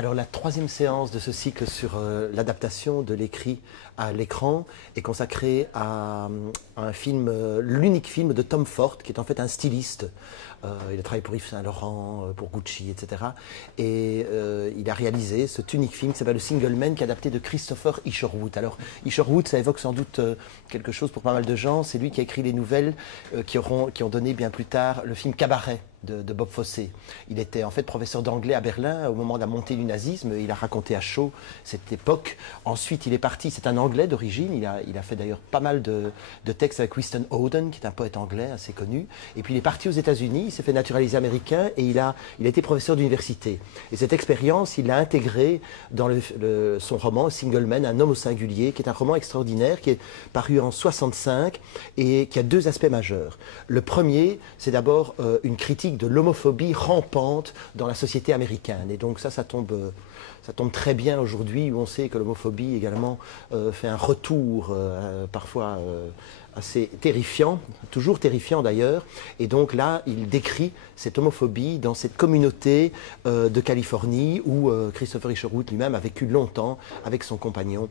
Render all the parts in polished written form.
Alors la troisième séance de ce cycle sur l'adaptation de l'écrit à l'écran est consacrée à un film, l'unique film de Tom Ford, qui est en fait un styliste. Il a travaillé pour Yves Saint Laurent, pour Gucci, etc. Et il a réalisé cet unique film qui s'appelle Le Single Man, qui est adapté de Christopher Isherwood. Alors Isherwood, ça évoque sans doute quelque chose pour pas mal de gens. C'est lui qui a écrit les nouvelles qui ont donné bien plus tard le film Cabaret de Bob Fosse. Il était en fait professeur d'anglais à Berlin au moment de la montée du nazisme. Il a raconté à chaud cette époque. Ensuite, il est parti, c'est un anglais d'origine. Il a fait d'ailleurs pas mal de textes avec Winston Oden, qui est un poète anglais assez connu. Et puis il est parti aux États-Unis, il s'est fait naturaliser américain et il a été professeur d'université. Et cette expérience, il l'a intégrée dans son roman Single Man, un homme au singulier, qui est un roman extraordinaire, qui est paru en 65 et qui a deux aspects majeurs. Le premier, c'est d'abord une critique de l'homophobie rampante dans la société américaine. Et donc ça tombe très bien aujourd'hui, où on sait que l'homophobie également fait un retour parfois assez terrifiant, toujours terrifiant d'ailleurs. Et donc là, il décrit cette homophobie dans cette communauté de Californie où Christopher Isherwood lui-même a vécu longtemps avec son compagnon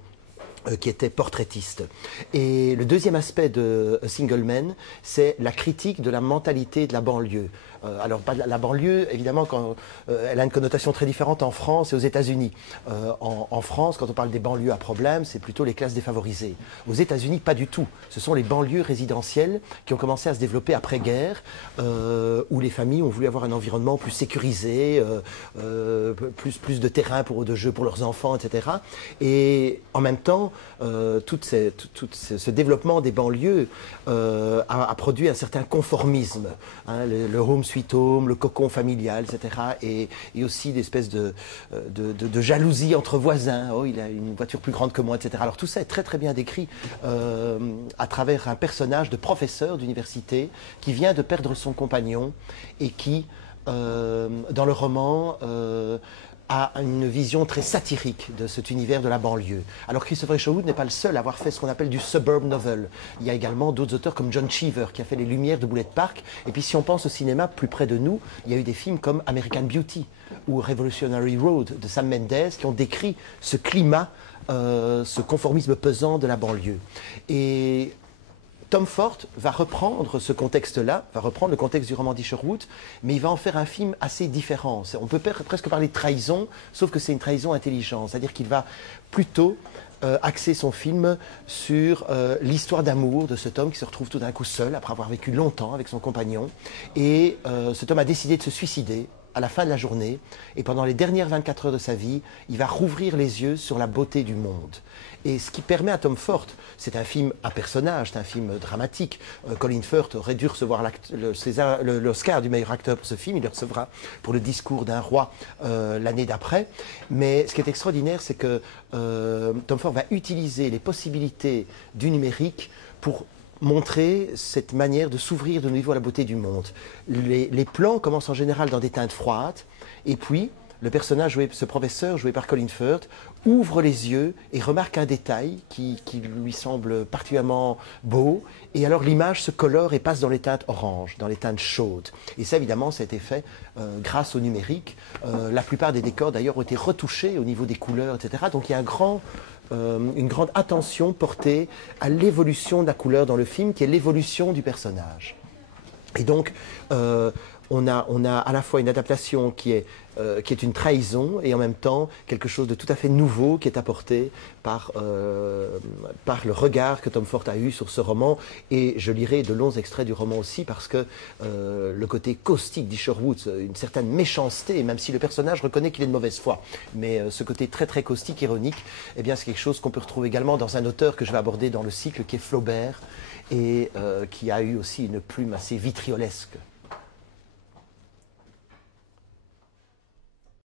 qui était portraitiste. Et le deuxième aspect de A Single Man, c'est la critique de la mentalité de la banlieue. Alors, la banlieue, évidemment, elle a une connotation très différente en France et aux États-Unis. En France, quand on parle des banlieues à problème, c'est plutôt les classes défavorisées. Aux États-Unis, pas du tout. Ce sont les banlieues résidentielles qui ont commencé à se développer après-guerre, où les familles ont voulu avoir un environnement plus sécurisé, plus de terrain de jeu pour leurs enfants, etc. Et en même temps, tout ce développement des banlieues a produit un certain conformisme. Hein, le home sweet home, le cocon familial, etc. Et aussi d'espèces de jalousie entre voisins. Oh, il a une voiture plus grande que moi, etc. Alors tout ça est très très bien décrit à travers un personnage de professeur d'université qui vient de perdre son compagnon et qui, dans le roman, a une vision très satirique de cet univers de la banlieue. Alors Christopher Isherwood n'est pas le seul à avoir fait ce qu'on appelle du suburb novel. Il y a également d'autres auteurs comme John Cheever qui a fait Les Lumières de Bullet Park. Et puis si on pense au cinéma plus près de nous, il y a eu des films comme American Beauty ou Revolutionary Road de Sam Mendes qui ont décrit ce climat, ce conformisme pesant de la banlieue. Et Tom Ford va reprendre ce contexte-là, va reprendre le contexte du roman d'Isherwood, mais il va en faire un film assez différent. On peut presque parler de trahison, sauf que c'est une trahison intelligente. C'est-à-dire qu'il va plutôt axer son film sur l'histoire d'amour de cet homme qui se retrouve tout d'un coup seul, après avoir vécu longtemps avec son compagnon. Et cet homme a décidé de se suicider à la fin de la journée, et pendant les dernières 24 heures de sa vie, il va rouvrir les yeux sur la beauté du monde. Et ce qui permet à Tom Ford, c'est un film, un personnage, c'est un film dramatique. Colin Firth aurait dû recevoir l'Oscar du meilleur acteur pour ce film, il le recevra pour Le Discours d'un roi l'année d'après. Mais ce qui est extraordinaire, c'est que Tom Ford va utiliser les possibilités du numérique pour montrer cette manière de s'ouvrir de nouveau à la beauté du monde. Les plans commencent en général dans des teintes froides, et puis le personnage, ce professeur joué par Colin Firth, ouvre les yeux et remarque un détail qui lui semble particulièrement beau, et alors l'image se colore et passe dans les teintes oranges, dans les teintes chaudes. Et ça, évidemment, ça a été fait grâce au numérique. La plupart des décors, d'ailleurs, ont été retouchés au niveau des couleurs, etc. Donc il y a une grande attention portée à l'évolution de la couleur dans le film, qui est l'évolution du personnage. Et donc, on a à la fois une adaptation qui est une trahison et en même temps quelque chose de tout à fait nouveau qui est apporté par le regard que Tom Ford a eu sur ce roman. Et je lirai de longs extraits du roman aussi parce que le côté caustique d'Isherwood, une certaine méchanceté, même si le personnage reconnaît qu'il est de mauvaise foi, mais ce côté très très caustique, ironique, eh bien c'est quelque chose qu'on peut retrouver également dans un auteur que je vais aborder dans le cycle qui est Flaubert et qui a eu aussi une plume assez vitriolesque.